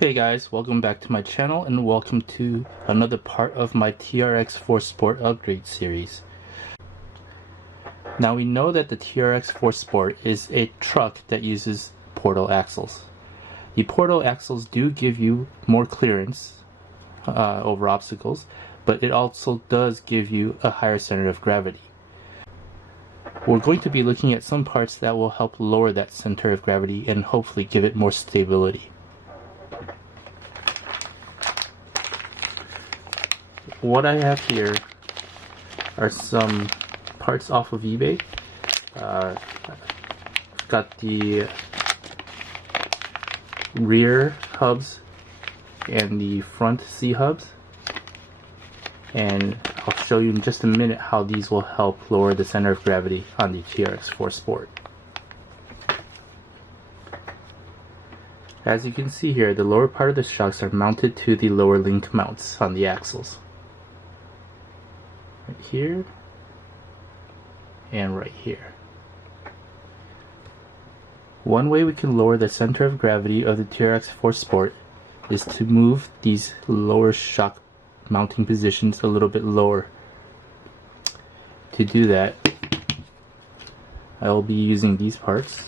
Hey guys, welcome back to my channel and welcome to another part of my TRX4 Sport upgrade series. Now we know that the TRX4 Sport is a truck that uses portal axles. The portal axles do give you more clearance over obstacles, but it also does give you a higher center of gravity. We're going to be looking at some parts that will help lower that center of gravity and hopefully give it more stability. What I have here are some parts off of eBay. Got the rear hubs and the front C hubs, and I'll show you in just a minute how these will help lower the center of gravity on the TRX4 Sport. As you can see here, the lower part of the shocks are mounted to the lower link mounts on the axles. Right here and right here. One way we can lower the center of gravity of the TRX4 Sport is to move these lower shock mounting positions a little bit lower. To do that, I will be using these parts.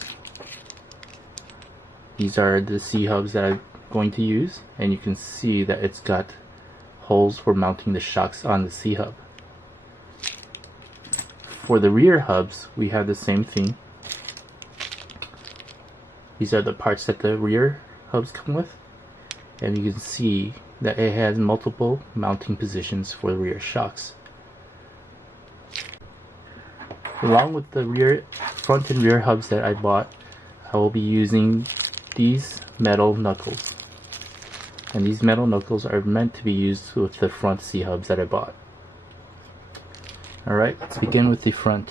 These are the C hubs that I'm going to use, and you can see that it's got holes for mounting the shocks on the C hub. For the rear hubs, we have the same thing. These are the parts that the rear hubs come with, and you can see that it has multiple mounting positions for the rear shocks. Along with the front and rear hubs that I bought, I will be using these metal knuckles. And these metal knuckles are meant to be used with the front C hubs that I bought. Alright, let's begin with the front.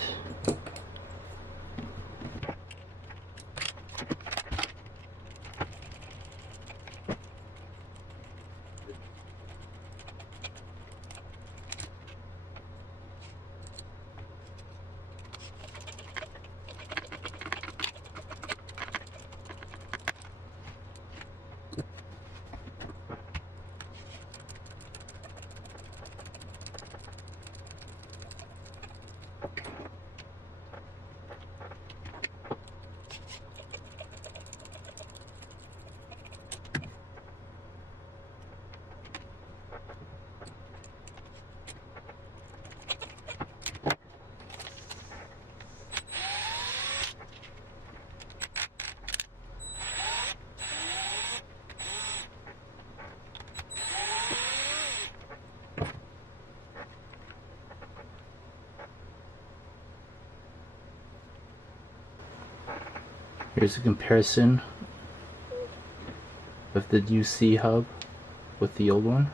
Here's a comparison of the new C hub with the old one.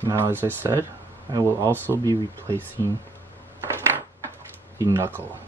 Now, as I said, I will also be replacing the knuckle.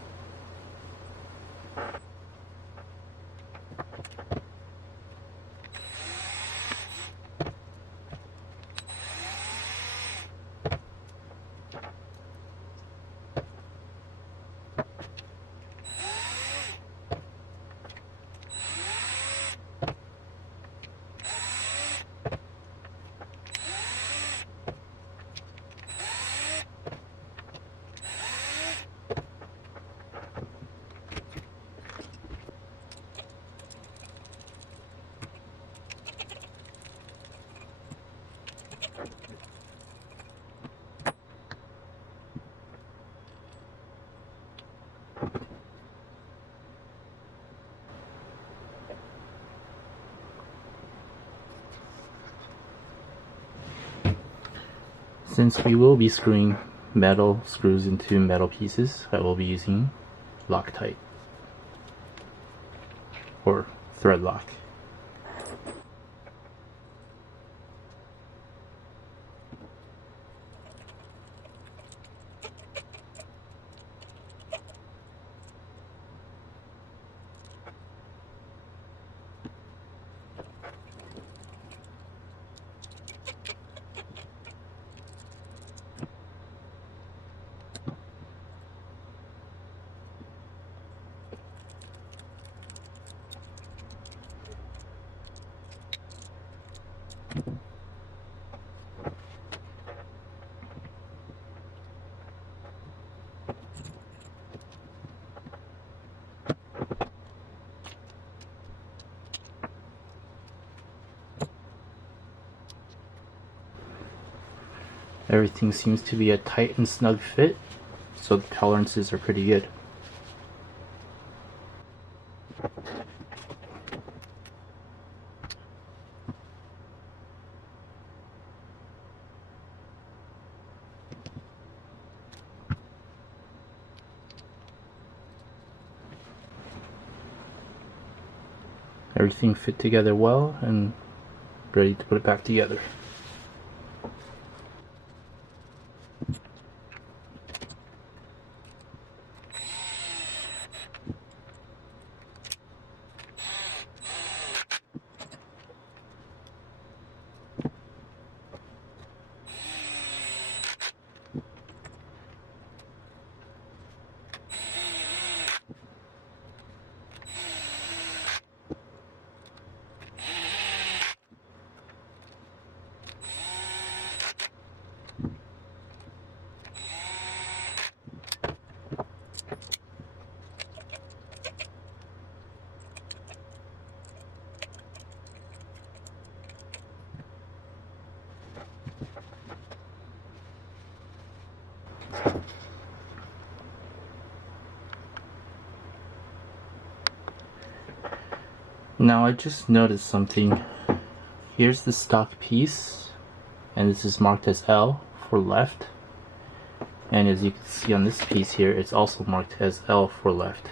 Since we will be screwing metal screws into metal pieces, I will be using Loctite or thread lock. Everything seems to be a tight and snug fit, so the tolerances are pretty good. Everything fit together well and ready to put it back together. Now I just noticed something. Here's the stock piece, and this is marked as L for left. And as you can see on this piece here, it's also marked as L for left.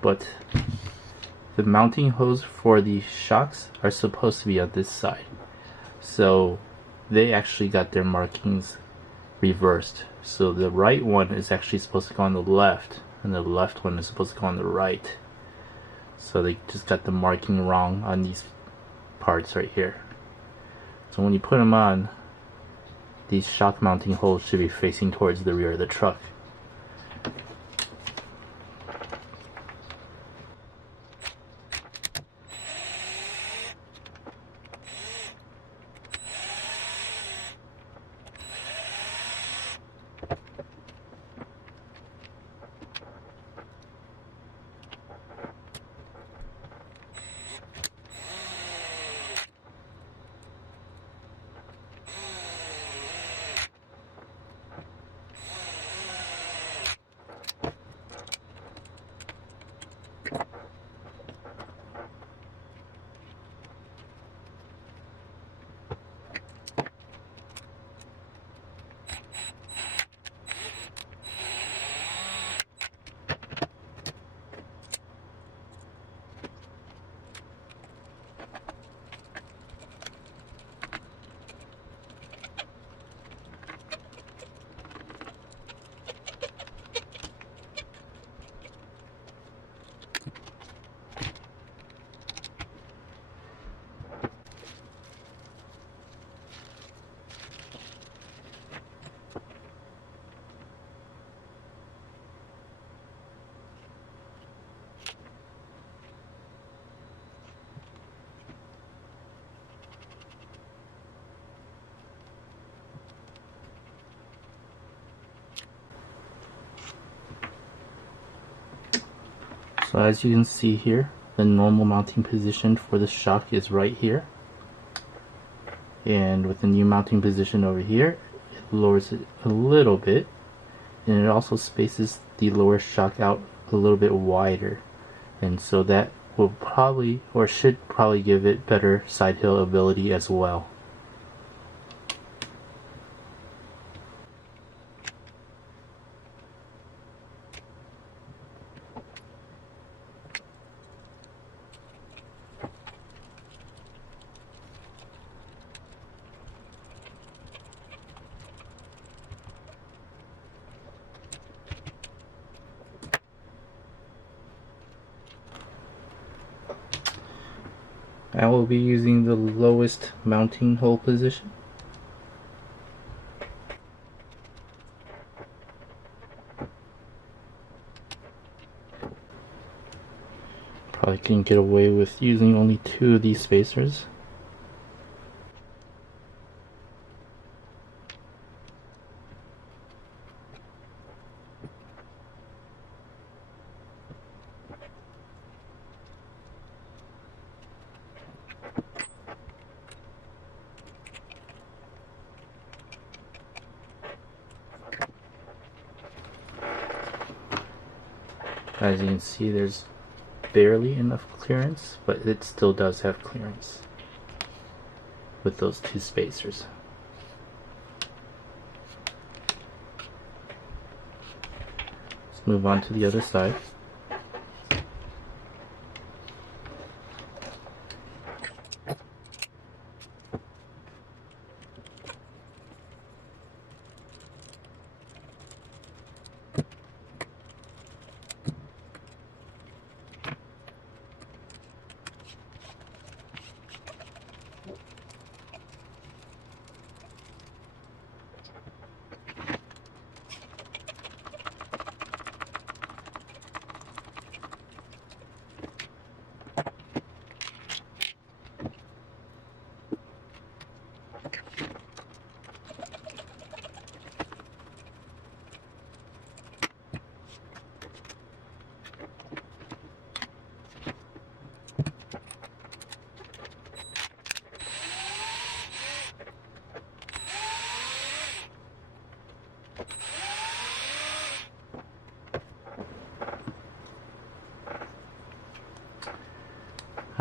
But the mounting hose for the shocks are supposed to be on this side. So they actually got their markings reversed. So the right one is actually supposed to go on the left, and the left one is supposed to go on the right. So they just got the marking wrong on these parts right here. So when you put them on, these shock mounting holes should be facing towards the rear of the truck. So as you can see here, the normal mounting position for the shock is right here. And with the new mounting position over here, it lowers it a little bit. And it also spaces the lower shock out a little bit wider. And so that will probably, or should probably, give it better side hill ability as well. I will be using the lowest mounting hole position. Probably can get away with using only 2 of these spacers. As you can see, there's barely enough clearance, but it still does have clearance with those two spacers. Let's move on to the other side.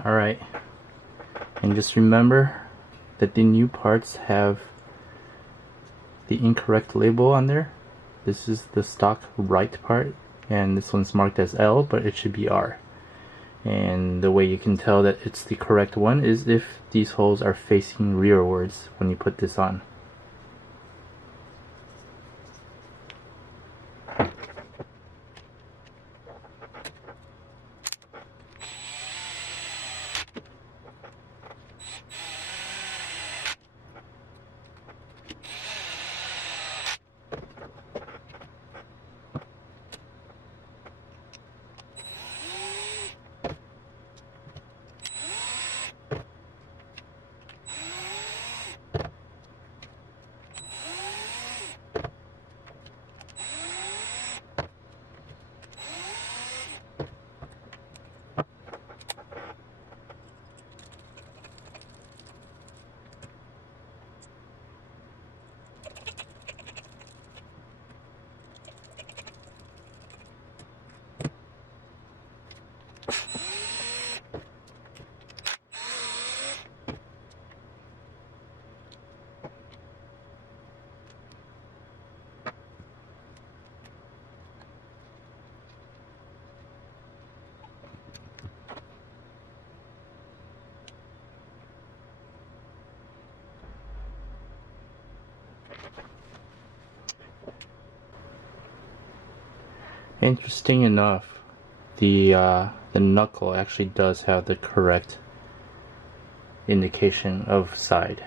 Alright, and just remember that the new parts have the incorrect label on there. This is the stock right part, and this one's marked as L, but it should be R. And the way you can tell that it's the correct one is if these holes are facing rearwards when you put this on. Interesting enough, the knuckle actually does have the correct indication of side.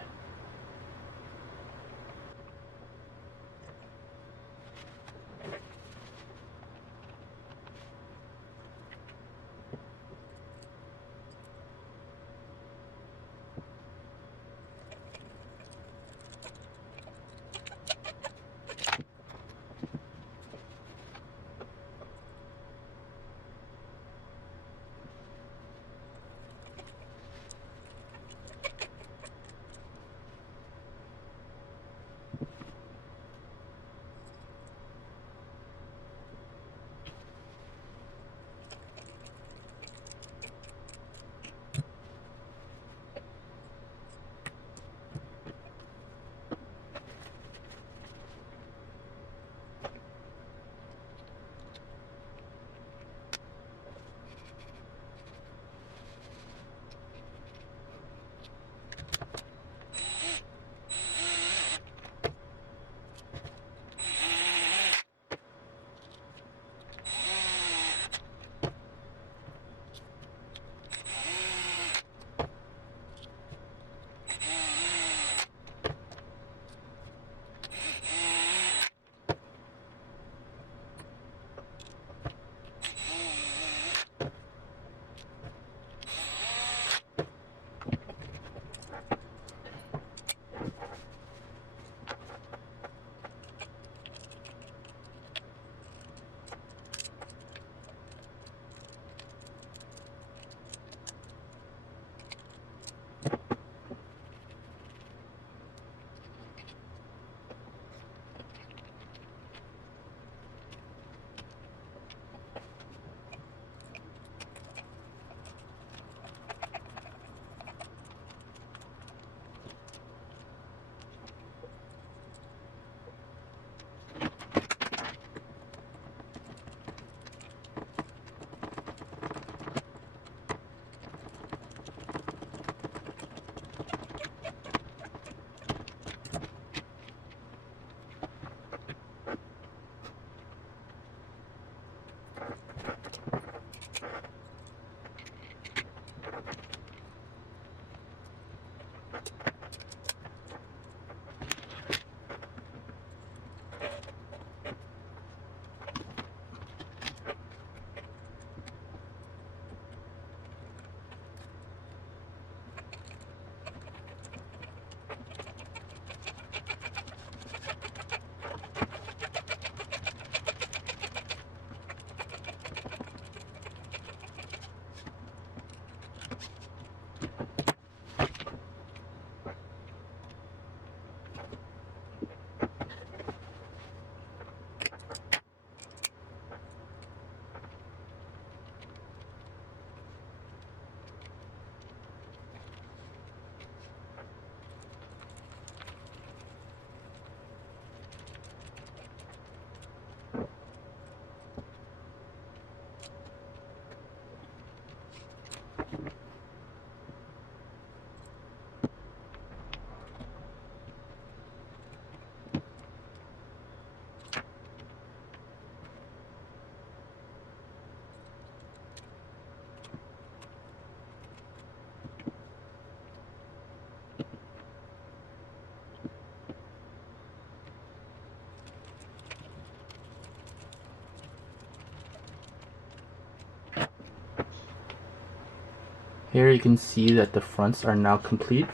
Here you can see that the fronts are now complete.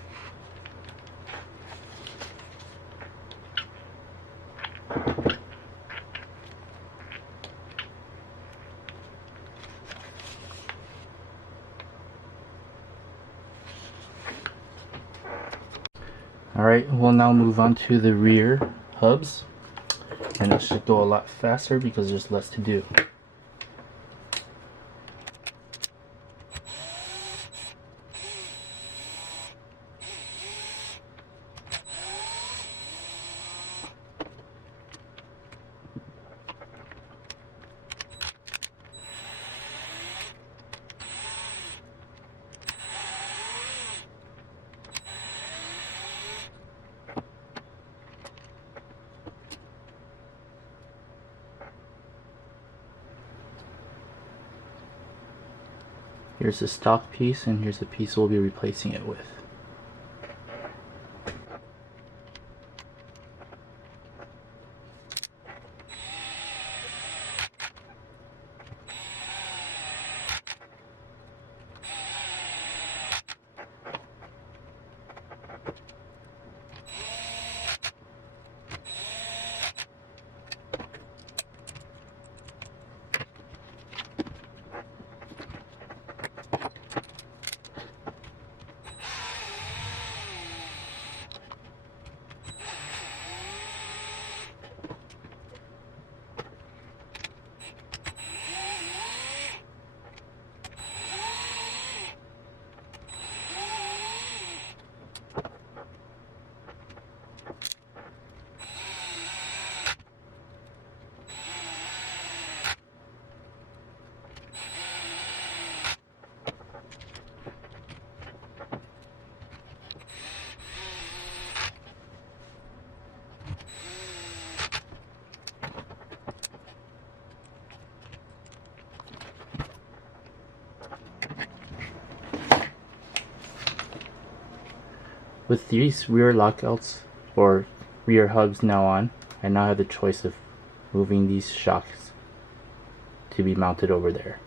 Alright, we'll now move on to the rear hubs, and it should go a lot faster because there's less to do. Here's the stock piece, and here's the piece we'll be replacing it with. With these rear lockouts or rear hubs now on, I now have the choice of moving these shocks to be mounted over there.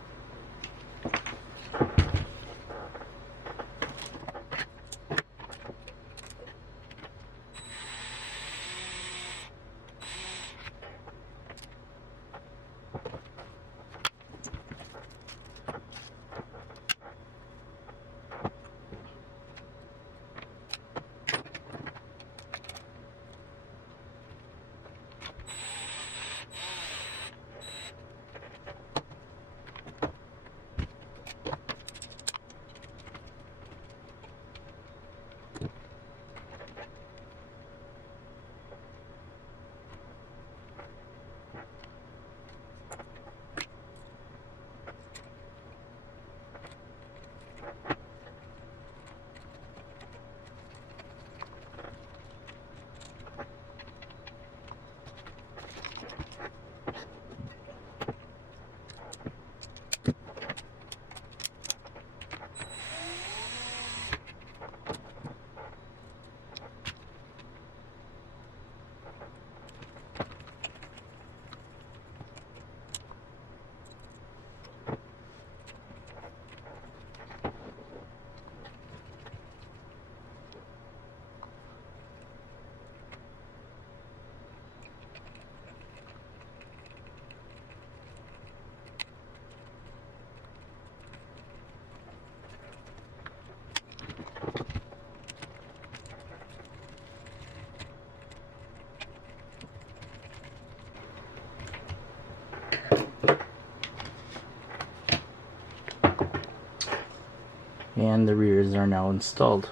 And the rears are now installed.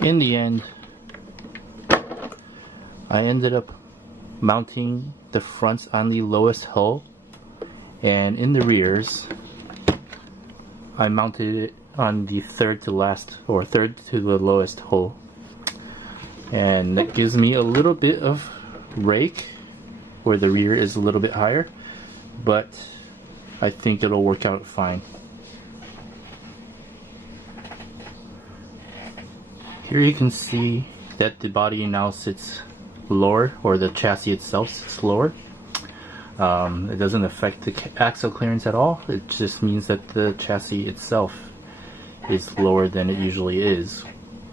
In the end, I ended up mounting the fronts on the lowest hull, and in the rears I mounted it on the third to last, or third to the lowest hull, and that gives me a little bit of rake where the rear is a little bit higher, but I think it'll work out fine. Here you can see that the body now sits lower, or the chassis itself sits lower. It doesn't affect the axle clearance at all. It just means that the chassis itself is lower than it usually is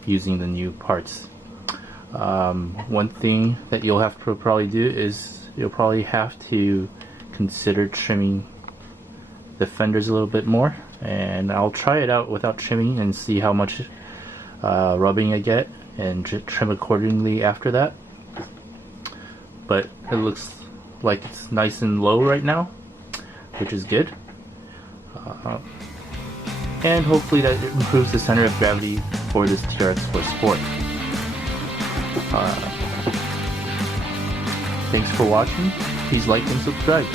using the new parts. One thing that you'll have to probably do is you'll probably have to consider trimming the fenders a little bit more, and I'll try it out without trimming and see how much rubbing I get and trim accordingly after that. But it looks like it's nice and low right now, which is good, and hopefully that improves the center of gravity for this TRX4 Sport. Thanks for watching. Please like and subscribe.